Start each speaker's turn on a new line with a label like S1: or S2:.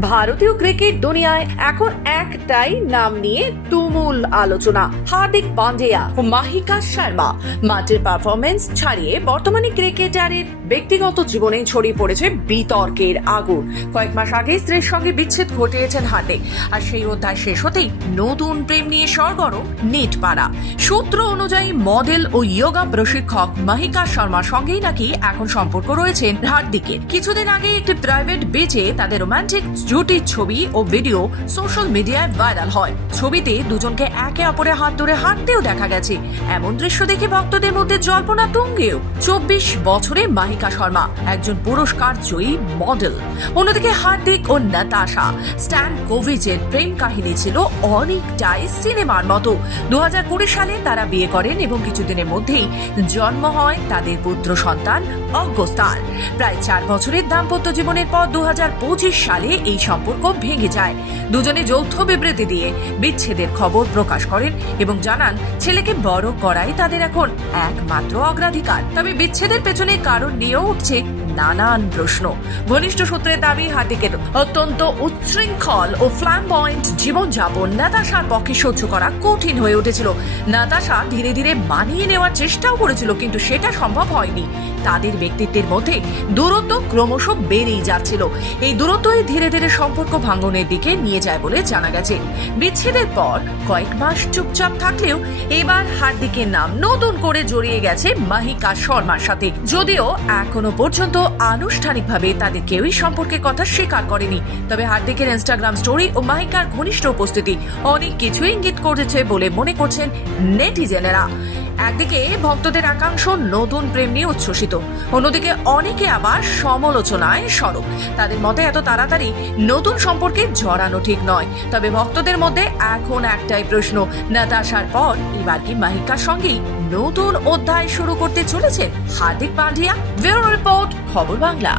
S1: ভারতীয় ক্রিকেট দুনিয়ায় এখন একটাই নাম নিয়ে তুমুল আলোচনা, হার্দিক পান্ডিয়া ও মাহিকা শর্মা। মাঠের পারফরমেন্স ছাড়িয়ে বর্তমানে ক্রিকেটারের ব্যক্তিগত জীবনে ছড়িয়ে পড়েছে বিতর্কের আগুন। কয়েক মাস আগে স্ত্রীর সঙ্গে বিচ্ছেদ ঘটিয়েছেন হার্দিক। আর সেই অধ্যায় শেষ হতেই নতুন প্রেম নিয়ে সরগরম নেট পাড়া সূত্র অনুযায়ী মডেল ও ইয়োগা প্রশিক্ষক মাহিকা শর্মার সঙ্গেই নাকি এখন সম্পর্ক রয়েছে হার্দিকের। কিছুদিন আগে একটি প্রাইভেট বেচে তাদের রোমান্টিক জুটির ছবি ও ভিডিও সোশ্যাল মিডিয়ায় ভাইরাল হয়। ছবিতে দুজনকে একে অপরের হাত ধরে হাঁটতেও দেখা গেছে। এমন দৃশ্য দেখে ভক্তদের মধ্যে জল্পনা তুঙ্গেও। চব্বিশ বছরে মাহিকা শর্মা, একজন পুরস্কার জয়ী মডেল। অন্যদিকে হার্দিক ও নাতাশা, স্ট্যান কোভিচের প্রেম কাহিনী ছিল অনেকটাই সিনেমার মতো। দু হাজার কুড়ি সালে তারা বিয়ে করেন এবং কিছুদিনের মধ্যেই জন্ম হয় তাদের পুত্র সন্তান অজ্ঞস্তার প্রায় চার বছরের দাম্পত্য জীবনের পর দু হাজার পঁচিশ সালে এই সম্পর্ক ভেঙে যায়। দুজনে যৌথ বিবৃতি দিয়ে বিচ্ছেদের খবর প্রকাশ করেন এবং জানান, ছেলেকে বড় করাই তাদের এখন একমাত্র অগ্রাধিকার। তবে বিচ্ছেদের পেছনে কারণ নিয়েও উঠছে নানান প্রশ্ন। ঘনিষ্ঠ সূত্রের দাবি হার্দিকের অত্যন্ত উচ্ছৃঙ্খল ও ফ্ল্যামবয়েন্ট জীবনযাপন নাতাশার পক্ষে সহ্য করা কঠিন হয়ে উঠেছিল। নাতাশা ধীরে ধীরে মানিয়ে নেওয়ার চেষ্টাও করেছিল, কিন্তু সেটা সম্ভব হয়নি। তাদের ব্যক্তিত্বের মধ্যে দূরত্ব ক্রমশ বেড়েই যাচ্ছিল। এই দূরত্বই ধীরে ধীরে সম্পর্ক ভাঙনের দিকে নিয়ে যায় বলে জানা গেছে। বিচ্ছেদের পর কয়েক মাস চুপচাপ থাকলেও এবার হার্দিকের নাম নতুন করে জড়িয়ে গেছে মাহিকা শর্মার সাথে। যদিও এখনও পর্যন্ত আনুষ্ঠানিকভাবে তাদের কেউই সম্পর্কে কথা স্বীকার করেনি। তবে হার্দিকের ইনস্টাগ্রাম স্টোরি ও মাহিকার ঘনিষ্ঠ উপস্থিতি অনেক কিছুই ইঙ্গিত করেছে বলে মনে করছেন নেটিজেনেরা। একদিকে ভক্তদের একাংশ নতুন প্রেম নিয়ে উচ্ছ্বসিত, অন্যদিকে অনেকে আবার সমালোচনায় সরব। তাদের মতে এত তাড়াতাড়ি নতুন সম্পর্কে জড়ানো ঠিক নয়। তবে ভক্তদের মধ্যে এখন একটাই প্রশ্ন, নাতাশার পর এবার কি মাহিকার সঙ্গেই নতুন অধ্যায় শুরু করতে চলেছেন হার্দিক পান্ডিয়া রিপোর্ট, খবর বাংলা।